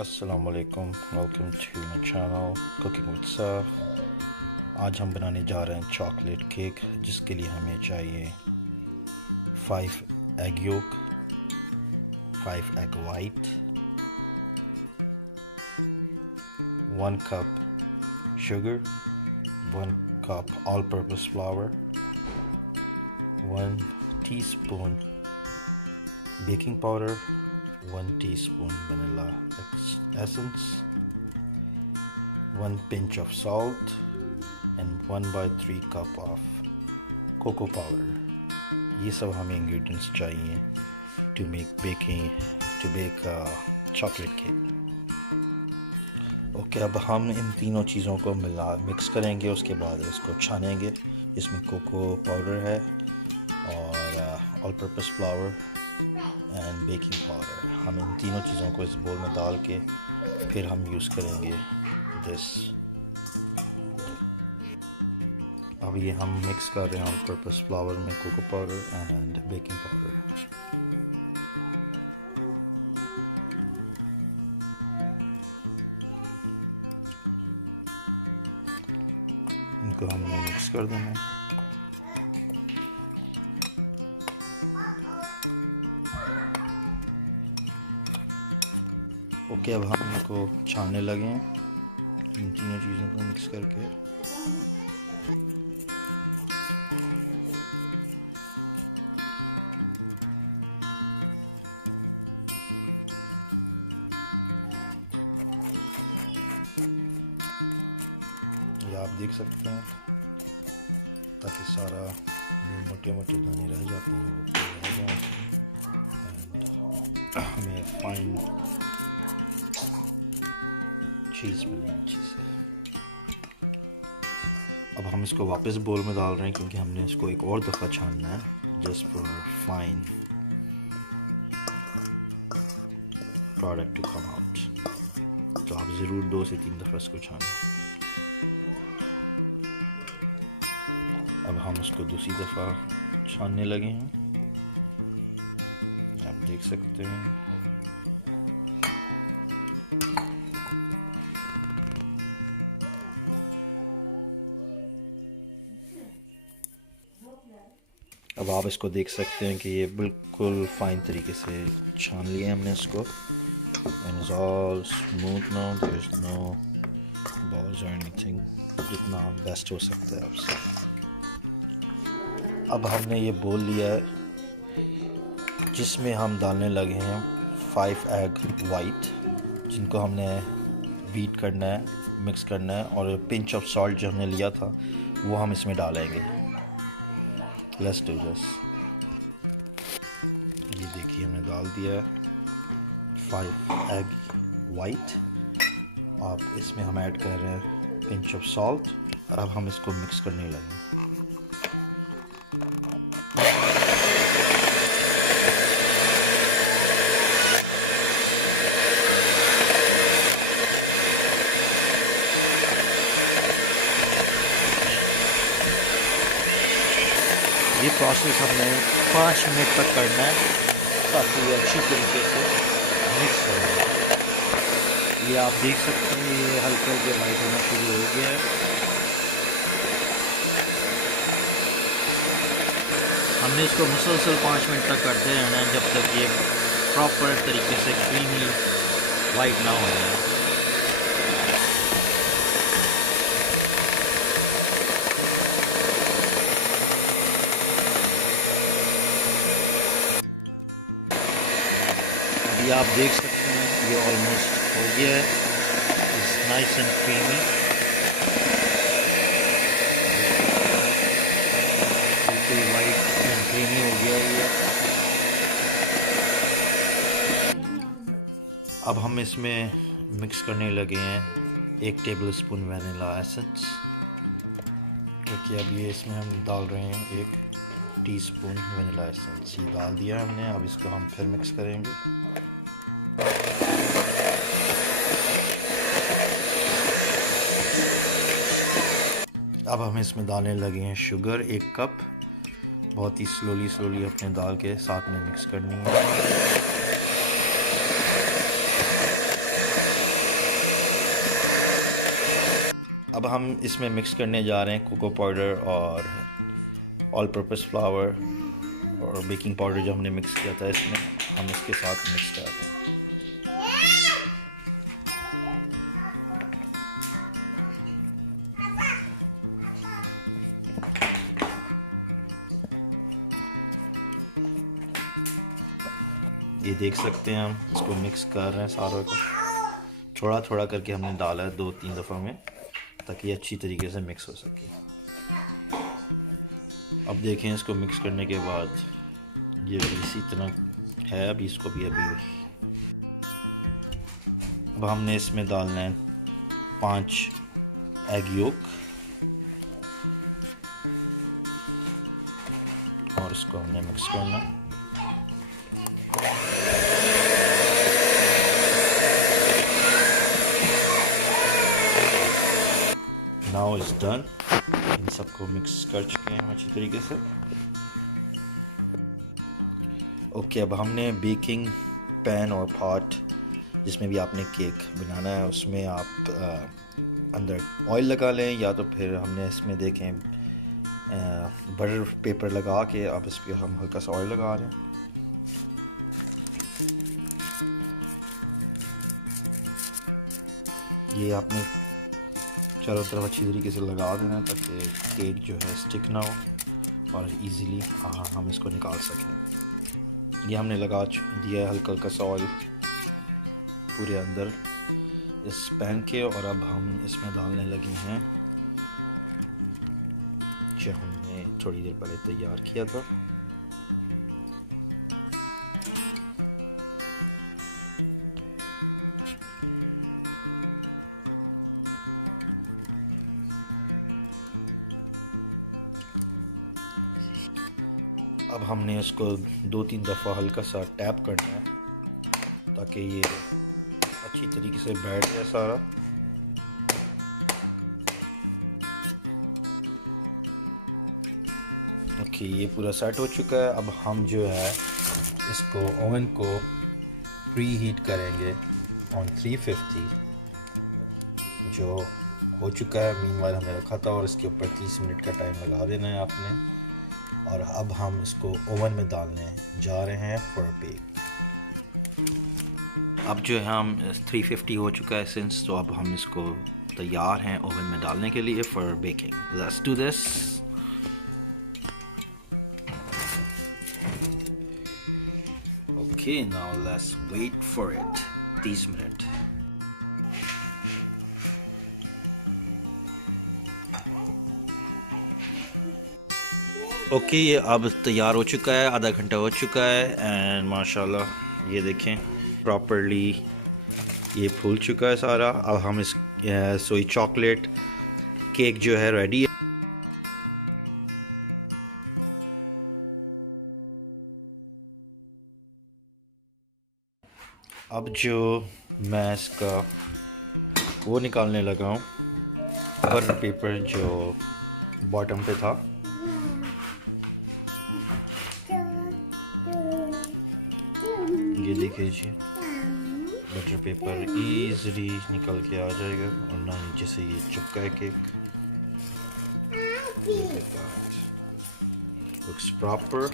अस्सलामुअलैकुम, welcome to my channel cooking with sir. आज हम बनाने जा रहे हैं चॉकलेट केक, जिसके लिए हमें चाहिए 5 egg yolk, 5 egg white, 1 cup sugar, 1 cup all-purpose flour, 1 teaspoon baking powder, 1 teaspoon vanilla essence, 1 pinch of salt, and 1/3 cup of cocoa powder. ये सब हमें ingredients चाहिए to bake chocolate cake. Okay, अब हम इन तीनों चीज़ों को मिक्स करेंगे। उसके बाद इसको छानेंगे। इसमें कोको पाउडर है और all purpose flower and baking powder. हम इन तीनों चीज़ों को इस बोल में डाल के फिर हम यूज़ करेंगे दिस। अब ये हम मिक्स कर रहे हैं ऑल पर्पस फ्लावर में cocoa powder and baking powder. इनको हमने मिक्स कर देना है। ओके, अब हम इनको छानने लगे हैं इन तीनों चीज़ों को मिक्स करके। ये आप देख सकते हैं, ताकि सारा मोटे मोटे दाने रह जाते हैं वो रह जाए एंड हमें फाइन चीज़ मिले अच्छी से। अब हम इसको वापस बोल में डाल रहे हैं, क्योंकि हमने इसको एक और दफ़ा छानना है just for fine product to come out. तो आप ज़रूर 2 से 3 दफ़ा इसको छानें। अब हम इसको दूसरी दफ़ा छानने लगे हैं, आप देख सकते हैं। अब आप इसको देख सकते हैं कि ये बिल्कुल फाइन तरीके से छान लिया हमने इसको, and it's all smooth now, there is no balls और एनीथिंग, जितना बेस्ट हो सकता है आपसे। अब हमने ये बोल लिया है जिसमें हम डालने लगे हैं 5 एग वाइट, जिनको हमने बीट करना है, मिक्स करना है, और पिंच ऑफ सॉल्ट जो हमने लिया था वो हम इसमें डालेंगे। Let's do this. ये देखिए, हमने डाल दिया है 5 एग वाइट। अब इसमें हम ऐड कर रहे हैं पिंच ऑफ सॉल्ट, और अब हम इसको मिक्स करने लगे। ये प्रोसेस हमने 5 मिनट तक करना है, ताकि ये अच्छी तरीके से मिक्स हो जाए। ये आप देख सकते हैं, ये हल्के हल्के वाइट होना शुरू हो गया है। हमने इसको मुसलसल 5 मिनट तक करते रहना है, जब तक ये प्रॉपर तरीके से क्रीमी वाइट ना हो जाए। ये आप देख सकते हैं, ये ऑलमोस्ट हो गया है, इट्स नाइस एंड क्रीमी। बिल्कुल वाइट एंड क्रीमी हो गया है ये। अब हम इसमें मिक्स करने लगे हैं 1 टेबलस्पून वनीला एसेंस, क्योंकि अब ये इसमें हम डाल रहे हैं 1 टीस्पून वनीला एसेंस। ये डाल दिया हमने। अब इसको हम फिर मिक्स करेंगे। अब हम इसमें डालने लगे हैं शुगर 1 कप। बहुत ही स्लोली अपने दाल के साथ में मिक्स करनी है। अब हम इसमें मिक्स करने जा रहे हैं कोको पाउडर और ऑल पर्पस फ्लावर और बेकिंग पाउडर जो हमने मिक्स किया था, इसमें हम इसके साथ मिक्स कर रहे हैं। ये देख सकते हैं, हम इसको मिक्स कर रहे हैं सारों को, थोड़ा थोड़ा करके हमने डाला है 2-3 दफ़ा में, ताकि अच्छी तरीके से मिक्स हो सके। अब देखें, इसको मिक्स करने के बाद ये इसी तरह है। अभी इसको भी अब हमने इसमें डालना है 5 एग योक और इसको हमने मिक्स करना। Now it's done. इन सबको मिक्स कर चुके हैं हम अच्छी तरीके से। ओके, अब हमने बेकिंग पैन और पॉट जिसमें भी आपने केक बनाना है, उसमें आप अंदर ऑयल लगा लें, या तो फिर हमने इसमें देखें बटर पेपर लगा के, अब इस पर हम हल्का सा ऑयल लगा रहे हैं। ये आपने चारों तरफ अच्छी तरीके से लगा देना ताकि केक जो है स्टिक ना हो और इजीली हम इसको निकाल सकें। ये हमने लगा दिया है हल्का हल्का सा ऑयल पूरे अंदर इस पैन के, और अब हम इसमें डालने लगे हैं जो हमने थोड़ी देर पहले तैयार किया था। अब हमने इसको 2-3 दफ़ा हल्का सा टैप करना है ताकि ये अच्छी तरीके से बैठ जाए सारा। ओके, ये पूरा सेट हो चुका है। अब हम जो है इसको ओवन को प्री हीट करेंगे ऑन 350, जो हो चुका है। मीनवाइल हमने रखा था और इसके ऊपर 30 मिनट का टाइम लगा देना है आपने। और अब हम इसको ओवन में डालने जा रहे हैं फॉर बेक। अब जो है हम 350 हो चुका है सिंस, तो अब हम इसको तैयार हैं ओवन में डालने के लिए for baking. Let's do this. Okay, now let's wait for it 30 minute. Okay, ये अब तैयार हो चुका है, आधा घंटा हो चुका है एंड माशाल्लाह ये देखें प्रॉपरली ये फूल चुका है सारा। अब हम इस सोई चॉकलेट केक जो है रेडी है। अब जो मैं इसका वो निकालने लगा हूँ, बटर पेपर जो बॉटम पे था। ये देखिए जी, बटर पेपर इजीली निकल के आ जाएगा और ना नीचे से ये चिपका है केक। Looks proper.